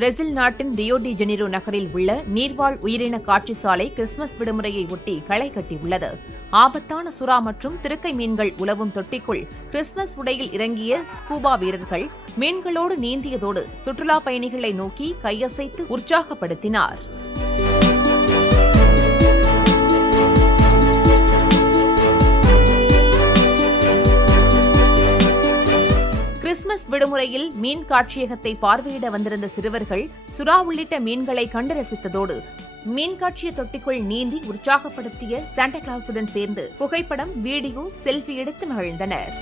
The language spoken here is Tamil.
பிரேசில் நாட்டின் ரியோ டி ஜெனிரோ நகரில் உள்ள நீர்வாழ் உயிரின காட்சி சாலை கிறிஸ்துமஸ் விடுமுறையை ஒட்டி களை கட்டியுள்ளது. ஆபத்தான சுறா மற்றும் திருக்கை மீன்கள் உலவும் தொட்டிக்குள் கிறிஸ்துமஸ் உடையில் இறங்கிய ஸ்கூபா வீரர்கள் மீன்களோடு நீந்தியதோடு சுற்றுலா பயணிகளை நோக்கி கையசைத்து உற்சாகப்படுத்தினார். கிறிஸ்துமஸ் விடுமுறையில் மீன் காட்சியகத்தை பார்வையிட வந்திருந்த சிறுவர்கள் சுறா உள்ளிட்ட மீன்களை கண்டு ரசித்ததோடு மீன் காட்சிய தொட்டிக்குள் நீந்தி உற்சாகப்படுத்திய சாண்டா கிளாஸுடன் சேர்ந்து புகைப்படம், வீடியோ, செல்ஃபி எடுத்து மகிழ்ந்தனர்.